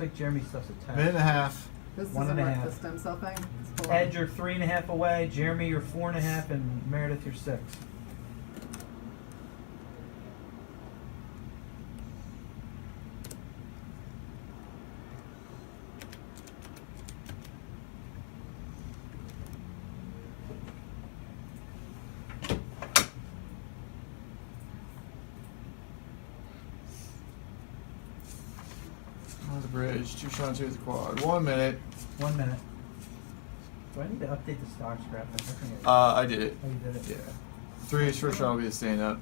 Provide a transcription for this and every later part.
Looks like Jeremy's stuff's a 10. Minute and a half. This One doesn't and a work, half. the stem cell thing. It's full Ed, on. you're 3.5 away. Jeremy, you're 4.5, and Meredith, you're 6. On the bridge, 2 shots here with the quad. 1 minute. 1 minute. Do I need to update the stocks graphic? I think I did it. Oh, you did it? Yeah. 3's first shot will be the stand up.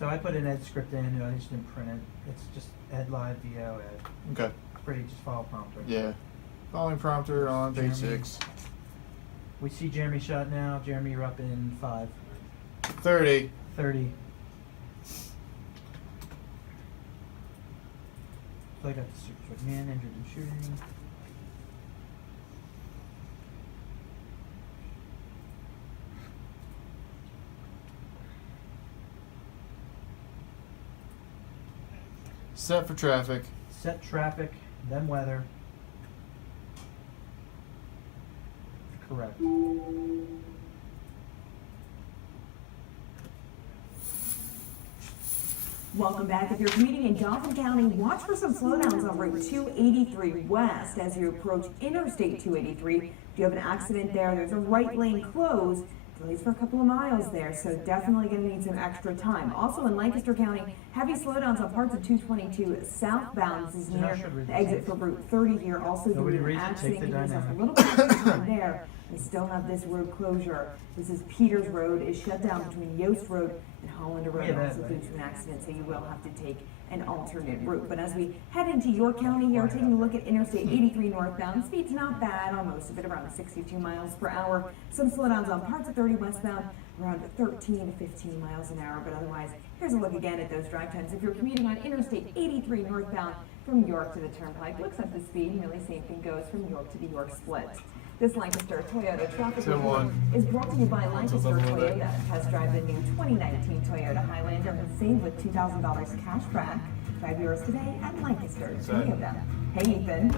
So I put an Ed script in, I just didn't print it. It's just Ed live VO Ed. Okay. It's pretty, just follow prompter. Yeah. Following prompter on page Jeremy. 6. We see Jeremy shot now. Jeremy, you're up in 5. 30. 30. So I got the super short man injured in shooting. Set for traffic. Set traffic, then weather. Correct. Welcome back. If you're commuting in Dauphin County, watch for some slowdowns on Route 283 West as you approach Interstate 283. If you have an accident there, there's a right lane closed. Delays for a couple of miles there, so definitely going to need some extra time. Also in Lancaster County, heavy slowdowns on parts of 222 southbound. This is near the exit for Route 30 here. Also due to an accident, giving yourself a little bit of time there. We still have this road closure. This is Peters Road is shut down between Yost Road and Hollander Road, also due to an accident, so you will have to take an alternate route. But as we head into York County here, taking a look at Interstate 83 northbound, speed's not bad on most of it, around 62 miles per hour. Some slowdowns on parts of 30 westbound, around 13 to 15 miles an hour. But otherwise, here's a look again at those drive times. If you're commuting on Interstate 83 northbound from York to the Turnpike, looks up the speed, nearly same thing goes from York to the York split. This Lancaster Toyota traffic report is brought to you by Lancaster Toyota. Test drive the new 2019 Toyota Highlander and save with $2,000 cash back. Drive yours today at Lancaster Toyota. Hey, Ethan.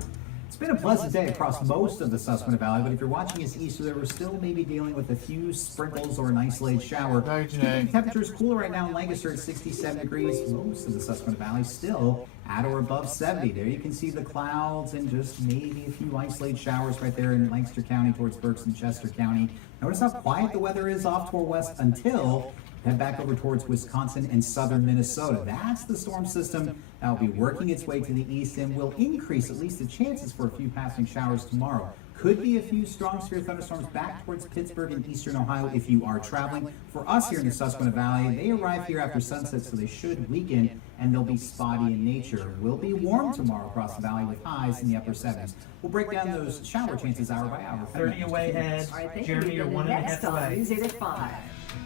It's been a pleasant day across most of the Susquehanna Valley, but if you're watching us east of there, we're still maybe dealing with a few sprinkles or an isolated shower. Temperatures cooler right now in Lancaster at 67 degrees. Most of the Susquehanna Valley still at or above 70. There you can see the clouds and just maybe a few isolated showers right there in Lancaster County towards Berks and Chester County. Notice how quiet the weather is off toward west until head back over towards Wisconsin and southern Minnesota. That's the storm system that will be working its way to the east and will increase at least the chances for a few passing showers tomorrow. Could be a few strong severe thunderstorms back towards Pittsburgh and eastern Ohio if you are traveling. For us here in the Susquehanna Valley, they arrive here after sunset, so they should weaken and they'll be spotty in nature. Will be warm tomorrow across the valley with highs in the upper 70s. We'll break down those shower chances hour by hour. 30 away, Ed. Jeremy, you're 1.5 away. News 8 at 5.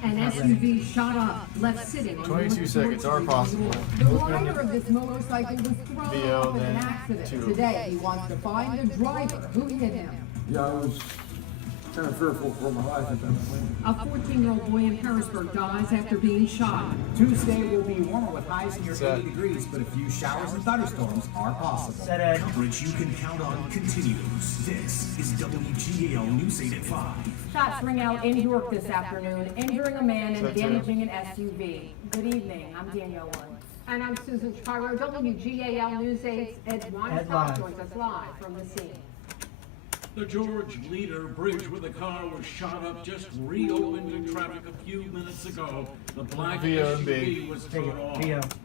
An SUV shot up, left sitting on 22 seconds are possible. The rider of this motorcycle was thrown VO, off in an then accident. 2. Today, he wants to find the driver who hit him. Yeah, I was kind of fearful for my life at that point. A 14-year-old boy in Harrisburg dies after being shot. Tuesday will be warmer with highs near 80 degrees, but a few showers and thunderstorms are possible. Set Ed. Coverage you can count on continues. This is WGAL News 8 at 5. Shots ring out in York this afternoon, injuring a man and damaging an SUV. Good evening, I'm Danielle Warren. And I'm Susan Shapiro, WGAL News 8's Ed Weinstock joins us live from the scene. The George Leader Bridge where the car was shot up just reopened to traffic a few minutes ago. The black SUV was thrown off.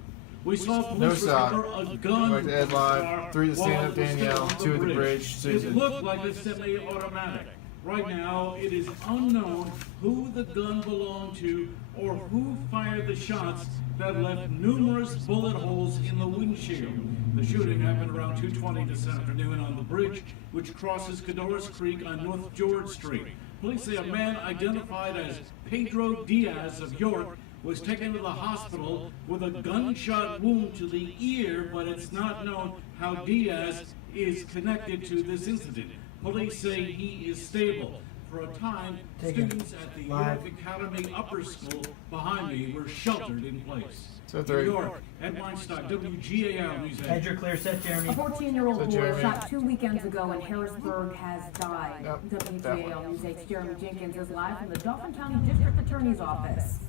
We saw police recover a gun Back to Ed live. 3 to stand up Danielle, 2 at the bridge. Susan. It looked like a semi-automatic. Right now, it is unknown who the gun belonged to or who fired the shots that left numerous bullet holes in the windshield. The shooting happened around 2:20 this afternoon on the bridge, which crosses Cadorus Creek on North George Street. Police say a man identified as Pedro Diaz of York was taken to the hospital with a gunshot wound to the ear, but it's not known how Diaz is connected to this incident. Police say he is stable. For a time, Take it students at the live. York Academy Upper School behind me were sheltered in place. So New three. York, Ed Weinstein, WGAL News 8. Head your clear set, Jeremy. A 14-year-old So boy Jeremy. shot 2 weekends ago in Harrisburg has died. Yep, that WGAL one. News 8's Jeremy Jenkins is live from the Dauphin County District Attorney's Office.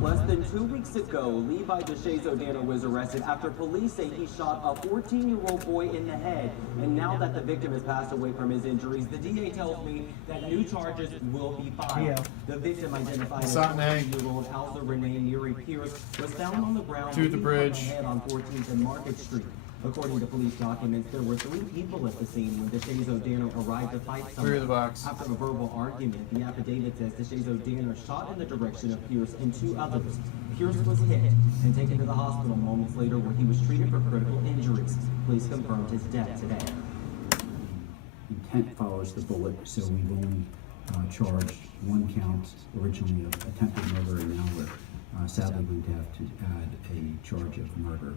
Less than 2 weeks ago, Levi Deshays-O'Dana was arrested after police say he shot a 14-year-old boy in the head. And now that the victim has passed away from his injuries, the DA tells me that new charges will be filed. Yeah. The victim, identified as Saturday. 14-year-old Alza Renee Neary Pierce, was found on the ground To the bleeding bridge. from the head on 14th and Market Street. According to police documents, there were 3 people at the scene when Deshays-O'Dana arrived to fight someone. Clear the box. After a verbal argument, the affidavit says Deshays-O'Dana shot in the direction of Pierce and 2 others. Pierce was hit and taken to the hospital moments later where he was treated for critical injuries. Police confirmed his death today. Intent follows the bullet, so we've only charged 1 count originally of attempted murder, and now we're sadly going to have to add a charge of murder.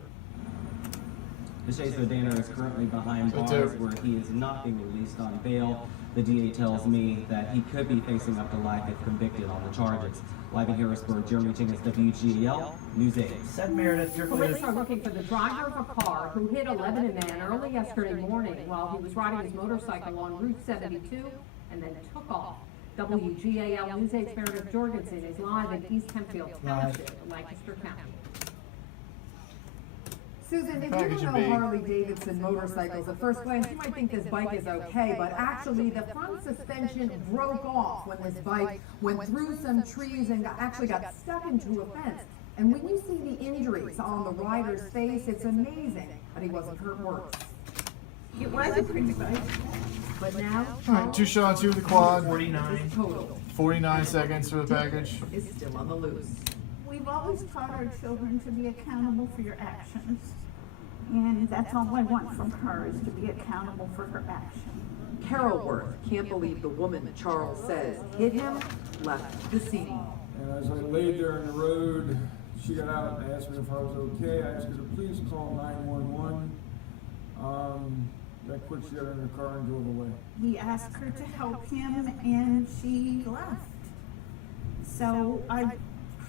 Deshays-O'Dana is currently behind So bars two. where he is not being released on bail. The DA tells me that he could be facing up to life if convicted on the charges. Live in Harrisburg, Jeremy Jenkins, WGAL News 8. Seth Meredith, you're clear. Police are looking for the driver of a car who hit a Lebanon man early yesterday morning while he was riding his motorcycle on Route 72 and then took off. WGAL News 8's Meredith Jorgensen is live in East Hempfield Township, Lancaster County. Susan, if you Package don't of know B. Harley-Davidson motorcycles, at first glance, you might think this bike is okay, but actually the front suspension broke off when this bike went through some trees and actually got stuck into a fence. And when you see the injuries on the rider's face, it's amazing that he wasn't hurt worse. It was a pretty bike. But now, All right, 2 shots, 2 with the quad. 49. total 49 seconds for the package. is still on the loose. We've always taught our children to be accountable for your actions. And that's all I want from her, is to be accountable for her actions. Carol Worth can't believe the woman Charles says hit him left the scene. And as I laid there in the road, she got out and asked me if I was okay. I asked her to please call 911. That quick she got in the car and drove away. He asked her to help him and she left. So I had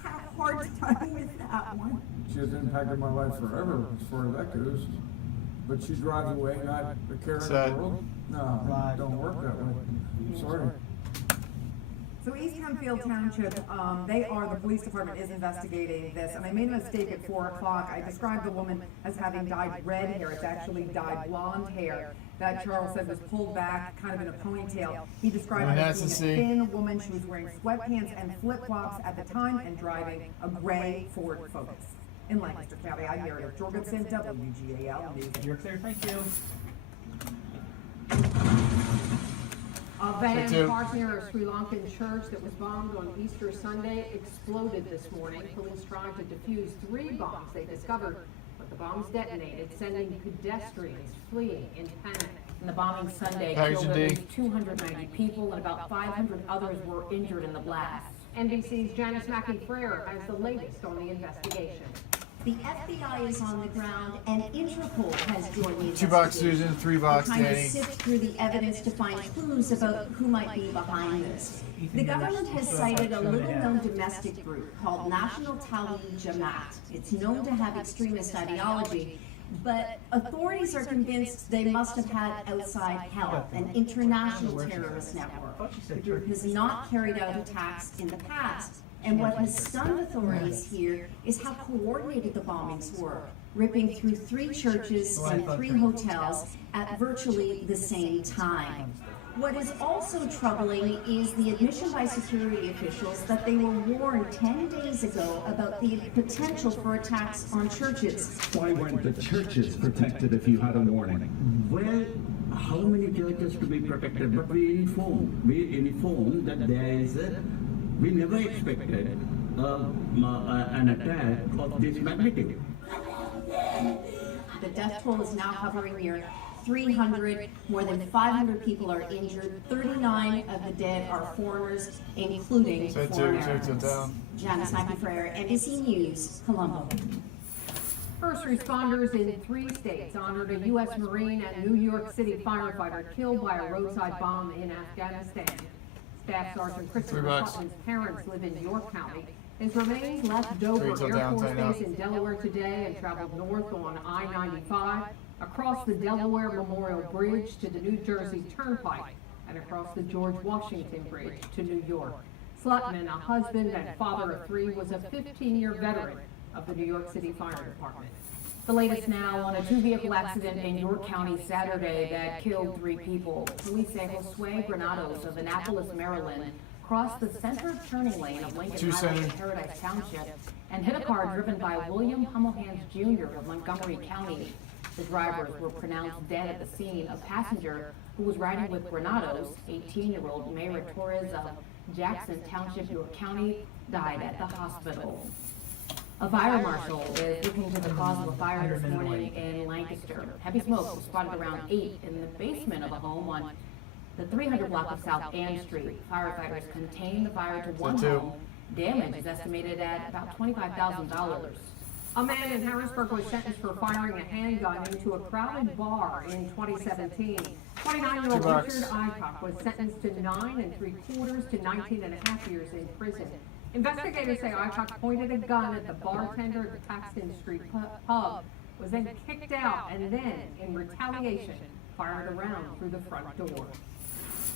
a hard time with that one. She has impacted my life forever as far as that goes. But she drives away, not the care in Sad. the world. No, it don't work that way. I'm sorry. So East Hempfield Township, the police department is investigating this, and I made a mistake at 4 o'clock. I described the woman as having dyed red hair. It's actually dyed blonde hair that Charles said was pulled back, kind of in a ponytail. He described her as That's being a the thin woman. She was wearing sweatpants and flip-flops at the time and driving a gray Ford Focus. In Lancaster County, I'm Meredith Jorgensen, WGAL News. You're clear, thank you. A Take two. van parked near a Sri Lankan church that was bombed on Easter Sunday exploded this morning. Police tried to defuse 3 bombs they discovered, but the bombs detonated, sending pedestrians fleeing in panic. And the bombing Sunday Package killed D. at least 290 people and about 500 others were injured in the blast. NBC's Janice Mackey-Freer has the latest on the investigation. The FBI is on the ground and Interpol has joined the investigation. 2 box Susan, 3 box Trying to Danny. sift through the evidence to find clues about who might be behind this. The government has cited a little-known domestic group called National Tawhid Jamaat. It's known to have extremist ideology, but authorities are convinced they must have had outside help, an international terrorist network. The group has not carried out attacks in the past. And what has stunned authorities here is how coordinated the bombings were, ripping through 3 churches and 3 hotels at virtually the same time. What is also troubling is the admission by security officials that they were warned 10 days ago about the potential for attacks on churches. Why weren't the churches protected if you had a warning? Well, how many churches to be protected? But we informed that there is we never expected an attack of this magnitude. The death toll is now hovering near 300. More than 500 people are injured. 39 of the dead are foreigners, including So foreign two, Americans. down. Janice Mackey-Freer, NBC News, Colombo. First responders in 3 states honored a U.S. Marine and New York City firefighter killed by a roadside bomb in Afghanistan. Staff Sergeant Christopher Putnam's parents live in York County. His remains left Dover Air Force Base in Delaware today and traveled north on I-95, across the Delaware Memorial Bridge to the New Jersey Turnpike, and across the George Washington Bridge to New York. Slutman, a husband and father of 3, was a 15-year veteran of the New York City Fire Department. The latest now on a 2-vehicle accident in York County Saturday that killed 3 people. Police say Josue Granados of Annapolis, Maryland, crossed the center turning lane of Lincoln Highway in Paradise Township and hit a car driven by William Hummelhands Jr. of Montgomery County. The drivers were pronounced dead at the scene. A passenger who was riding with Granados, 18-year-old Mayra Torres of Jackson Township, York County, died at the hospital. A fire marshal is looking into the cause of a fire this morning in Lancaster. Heavy smoke was spotted around 8 in the basement of a home on the 300 block of South Ann Street. Firefighters contained the fire to one home. Damage is estimated at about $25,000. A man in Harrisburg was sentenced for firing a handgun into a crowded bar in 2017. 29-year-old Richard Aycock was sentenced to 9 3/4 to 19.5 years in prison. Investigators say Aycock pointed a gun at the bartender at the Paxton Street pub, was then kicked out, and then, in retaliation, fired a round through the front door.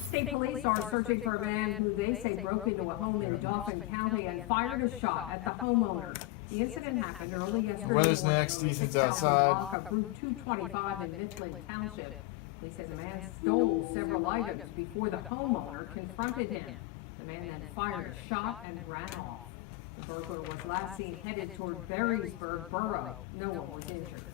State police are searching for a man who they say broke into a home in Dauphin County and fired a shot at the homeowner. The incident happened early yesterday. Weather's next, Ethan's outside. Of Route 225 in Mifflin Township. Police say the man stole several items before the homeowner confronted him. The man then fired a shot and ran off. The burglar was last seen headed toward Berrysburg Borough. No one was injured.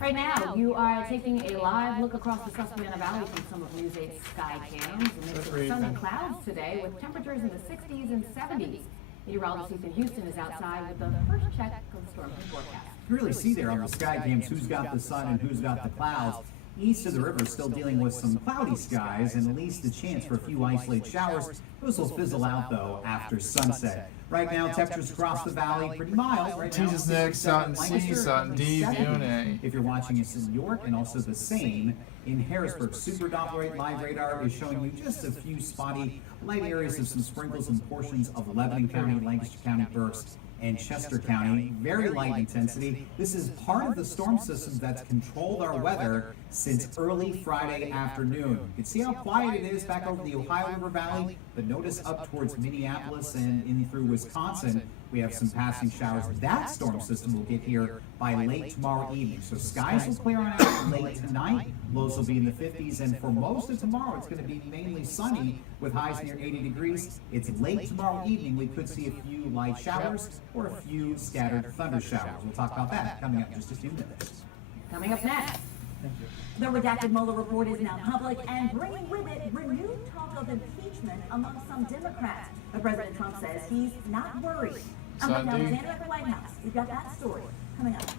Right now, you are taking a live look across the Susquehanna Valley from some of News 8's sky cams. A mix of sun and clouds today with temperatures in the 60s and 70s. Meteorologist Ethan Houston is outside with the first check of the storm forecast. You really see there on the sky cams who's got the sun and who's got the clouds. East of the river still dealing with some cloudy skies and at least a chance for a few isolated showers. Those will fizzle out though after sunset. Right now, temperatures across the valley pretty mild. Right now, Teases next, Sutton C, Sutton D, View and A. If you're watching us in York, and also the same in Harrisburg. Super Doppler live radar is showing you just a few spotty light areas of some sprinkles in portions of Lebanon County, Lancaster County, Berks, and Chester County. Very light intensity. This is part of the storm system that's controlled our weather since early Friday afternoon. You can see how quiet it is back over the Ohio River Valley, but notice up towards Minneapolis and in through Wisconsin, we have some passing showers. That storm system will get here by late tomorrow evening. So skies will clear on out late tonight. Lows will be in the 50s, and for most of tomorrow, it's going to be mainly sunny with highs near 80 degrees. It's late tomorrow evening. We could see a few light showers or a few scattered thunder showers. We'll talk about that coming up in just a few minutes. Coming up next. Thank you. The redacted Mueller report is now public and bringing with it renewed talk of impeachment among some Democrats. But President Trump says he's not worried. I'm with Alexander at the White House. We've got that story coming up.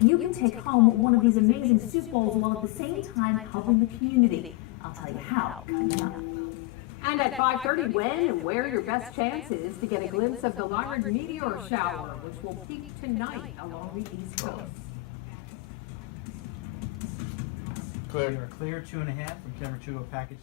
You can take home one of these amazing soup bowls while at the same time helping the community. I'll tell you how coming up. And at 5:30, when and where your best chance is to get a glimpse of the Lyrid meteor shower, which will peak tonight along the East Coast. Clear. We are clear 2.5 from temperature package.